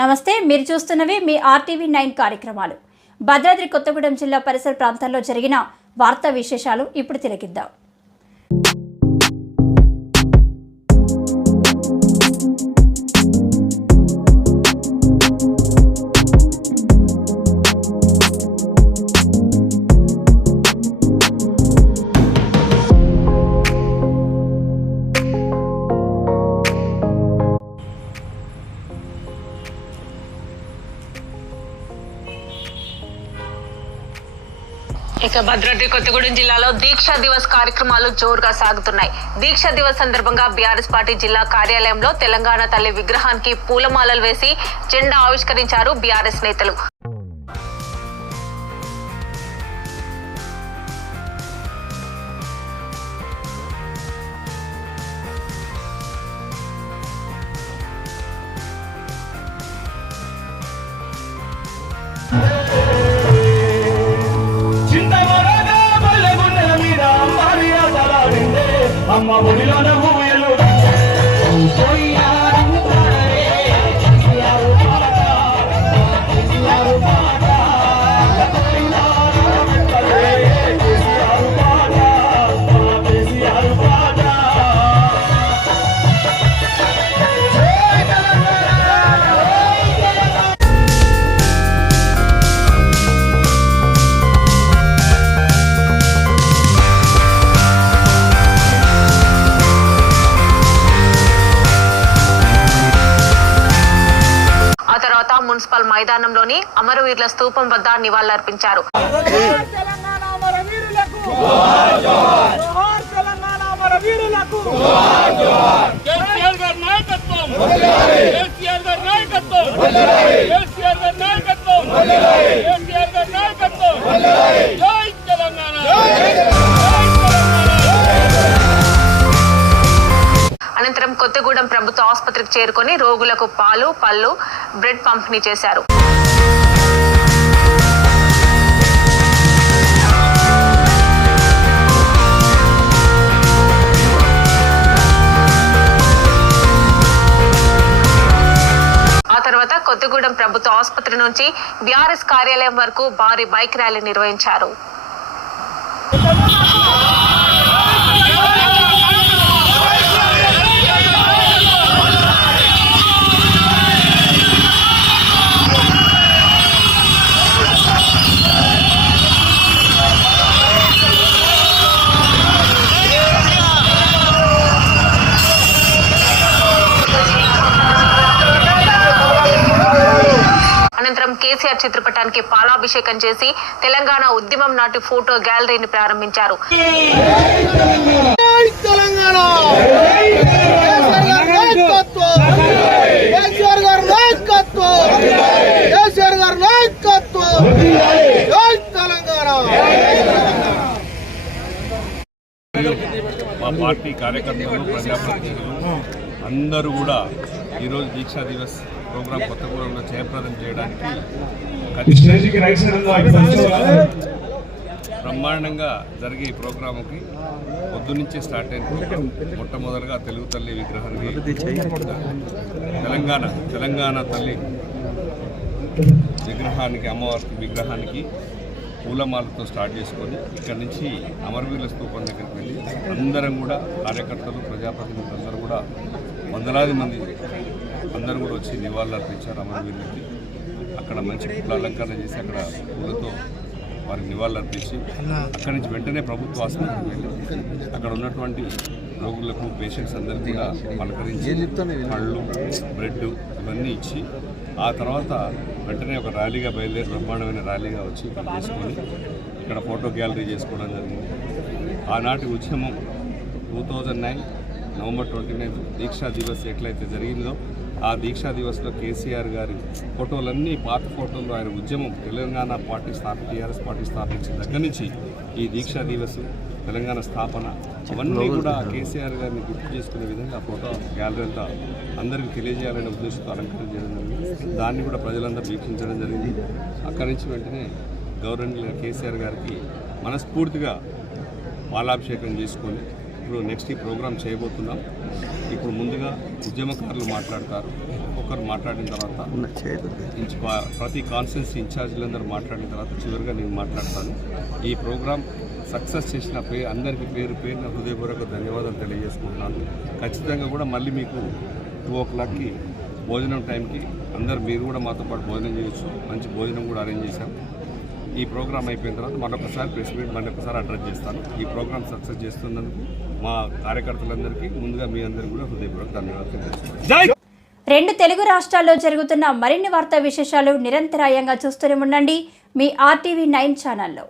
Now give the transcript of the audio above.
నమస్తే మీరు చూస్తున్నవి మీ RTV nine కార్యక్రమాలు. భద్రాద్రి కొత్తగూడెం జిల్లా పరిసర ప్రాంతాల్లో జరిగిన వార్తా విశేషాలు ఇప్పుడు తిలకిద్దాం. ఇక భద్రాద్రి కొత్తగూడెం జిల్లాలో దీక్షా దివస్ కార్యక్రమాలు జోరుగా సాగుతున్నాయి దీక్షా దివస్ సందర్భంగా బీఆర్ఎస్ పార్టీ జిల్లా కార్యాలయంలో తెలంగాణ తల్లి విగ్రహానికి పూలమాలలు వేసి జెండా ఆవిష్కరించారు బీఆర్ఎస్ నేతలు Yeah. అమ్మ ఒడిలోన తర్వాత మున్సిపల్ మైదానంలోని అమరవీరుల స్తూపం వద్ద నివాళులర్పించారు. నాయకత్వం అనంతరం కొత్తగూడెం ప్రభుత్వ ఆసుపత్రికి చేరుకొని రోగులకు పాలు పళ్ళు బ్రెడ్ పంపిణీ చేశారు. ఆ తర్వాత కొత్తగూడెం ప్రభుత్వ ఆసుపత్రి నుంచి బీఆర్ఎస్ కార్యాలయం వరకు భారీ బైక్ ర్యాలీ నిర్వహించారు. కేసీఆర్ చిత్రపటానికి పాలాభిషేకం చేసి తెలంగాణ ఉద్యమం నాటి ఫోటో గ్యాలరీని ప్రారంభించారు. మా పార్టీ కార్యకర్తలు ప్రజాప్రతినిధులు అందరూ కూడా ఈరోజు దీక్షా దివస్ ప్రోగ్రాం కొత్తగూడెంలో జయప్రదం చేయడానికి బ్రహ్మాండంగా జరిగే ఈ ప్రోగ్రాంకి పొద్దు నుంచే స్టార్ట్ అయిన ప్రోగ్రాం మొట్టమొదటిగా తెలుగు తల్లి విగ్రహానికి తెలంగాణ తెలంగాణ తల్లి విగ్రహానికి అమ్మవారికి విగ్రహానికి పూలమాలతో స్టార్ట్ చేసుకొని ఇక్కడి నుంచి అమరవీరుల స్తూపం దగ్గరికి వెళ్ళి అందరం కూడా కార్యకర్తలు ప్రజాప్రతినిధులు అందరూ కూడా వందలాది మంది అందరూ కూడా వచ్చి నివాళులు అర్పించారు అమరవీరులకి. అక్కడ మంచి పూల అలంకరణ చేసి అక్కడ పూలతో వారికి నివాళులు అర్పించి అక్కడి నుంచి వెంటనే ప్రభుత్వ ఆసుపత్రికి వెళ్ళి అక్కడ ఉన్నటువంటి రోగులకు పేషెంట్స్ అందరికీ కూడా పలకరించి పళ్ళు బ్రెడ్ ఇవన్నీ ఇచ్చి ఆ తర్వాత వెంటనే ఒక ర్యాలీగా బయలుదేరి బ్రహ్మాండమైన ర్యాలీగా వచ్చి ఇక్కడ చేసుకొని ఇక్కడ ఫోటో గ్యాలరీ చేసుకోవడం జరిగింది. ఆనాటి ఉద్యమం two thousand nine November twenty nine Deeksha Divas ఎట్లయితే జరిగిందో ఆ దీక్షా దివస్లో కేసీఆర్ గారి ఫోటోలన్నీ పాత ఫోటోలు ఆయన ఉద్యమం తెలంగాణ పార్టీ స్థాపన టీఆర్ఎస్ పార్టీ స్థాపించిన దగ్గర నుంచి ఈ దీక్షా దివస్ తెలంగాణ స్థాపన అవన్నీ కూడా కేసీఆర్ గారిని గుర్తు చేసుకునే విధంగా ఆ ఫోటో గ్యాలరీ అంతా అందరికీ తెలియజేయాలనే ఉద్దేశంతో అలంకరణ చేయడం జరిగింది. దాన్ని కూడా ప్రజలందరూ వీక్షించడం జరిగింది. అక్కడి నుంచి వెంటనే గవర్నర్ కేసీఆర్ గారికి మనస్ఫూర్తిగా పాలాభిషేకం చేసుకొని ఇప్పుడు నెక్స్ట్ ఈ ప్రోగ్రామ్ చేయబోతున్నాం. ఇప్పుడు ముందుగా ఉద్యమకారులు మాట్లాడతారు. ఒక్కొక్కరు మాట్లాడిన తర్వాత ప్రతి కాన్స్టిట్యున్సీ ఇన్ఛార్జీలందరూ మాట్లాడిన తర్వాత చివరిగా నేను మాట్లాడతాను. ఈ ప్రోగ్రామ్ సక్సెస్ చేసిన పే అందరికీ పేరు పేరున హృదయపూర్వక ధన్యవాదాలు తెలియజేసుకుంటున్నాను. ఖచ్చితంగా కూడా మళ్ళీ మీకు టూ ఓ క్లాక్కి భోజనం టైంకి అందరు మీరు కూడా మాతో పాటు భోజనం చేయొచ్చు. మంచి భోజనం కూడా అరేంజ్ చేశాం. ఈ ప్రోగ్రామ్ అయిపోయిన తర్వాత మరొకసారి ప్రెస్ మీట్ మరొకసారి అడ్రస్ చేస్తాను. ఈ ప్రోగ్రామ్ సక్సెస్ చేస్తున్నందుకు మా కార్యకర్తలందరికీ ముందుగా మీ అందరికీ కూడా హృదయపూర్వక ధన్యవాదాలు రెండు తెలుగు రాష్ట్రాల్లో జరుగుతున్న మరిన్ని వార్తా విశేషాలు నిరంతరాయంగా చూస్తూనే ఉండండి మీ ఆర్టీవీ నైన్ ఛానల్లో.